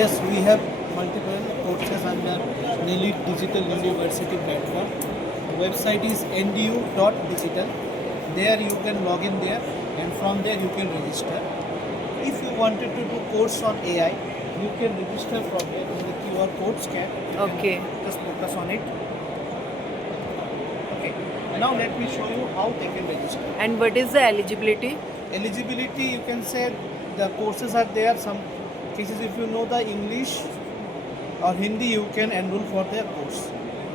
Yes, we have multiple courses under Nelly Digital University platform. The website is ndu.digital. There you can log in there, and from there you can register. If you wanted to do course on AI, you can register from there with the QR code scan. You can Okay. just focus on it. Okay. Now let me show you how they can register. And what is the eligibility? Eligibility, you can say the courses are there. Some cases, if you know the English or Hindi, you can enroll for their course.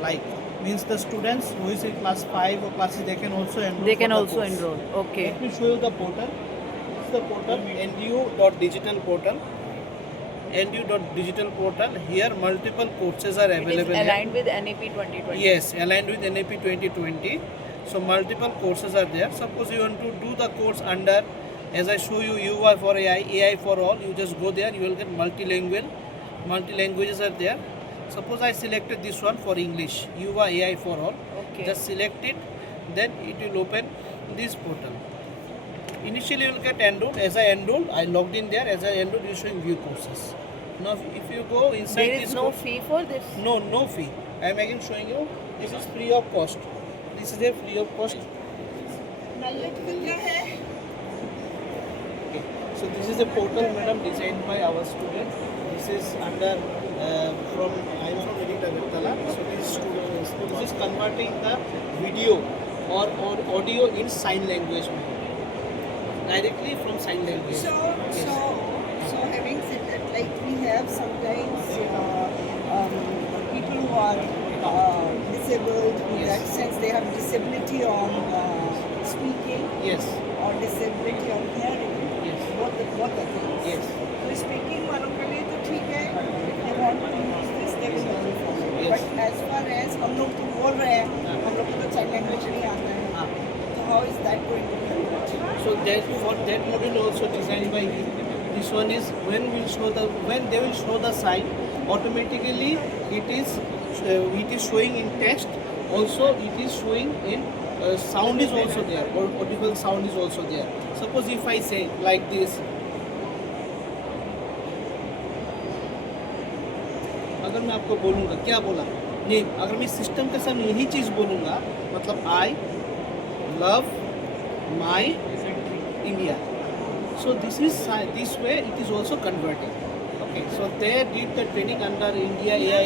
Like means the students who is in class 5 or classes, they can also enroll. They for can the also course. enroll. Okay. Let me show you the portal. This is the portal ndu.digital portal. ndu.digital portal. Here multiple courses are It is available. here. aligned with NAP 2020. Yes, aligned with NAP 2020. So multiple courses are there. Suppose you want to do the course under, as I show you, UI for AI, AI for all. You just go there. You will get multilingual. Multi-languages are there. Suppose I selected this one for English, UI AI for all. Okay. Just select it. Then it will open this portal. Initially you will get enrolled. As I enrolled, I logged in there. As I enrolled, you showing view courses. Now if you go inside There this is no course, fee for this. no fee. I am again showing you. This is free of cost. This is a free of cost. Okay. So this is a portal, madam, designed by our student. This is under from I am from Edit Agartala. So this is converting the video or audio in sign language directly from sign language. So having said that, like we have sometimes people who are disabled in Yes. that sense, they have disability on speaking Yes. or disability on hearing. Yes. What the things. Yes. So speaking वालों के लिए तो ठीक है. If they want to use this, they will learn from it. Yes. But as far as हम लोग तो बोल रहे हैं, हम लोग को तो sign language नहीं आता है. Ah. So how is that going to be? So that for that module also designed by him. This one is when they will show the sign, automatically it is showing in text. Also it is showing in sound is also there, or audible sound is also there. Suppose if I say like this, अगर मैं आपको बोलूँगा क्या बोला नहीं, अगर मैं system के साथ यही चीज़ बोलूँगा, मतलब I love my India. So this way it is also converting. Okay, so they did the training under India AI.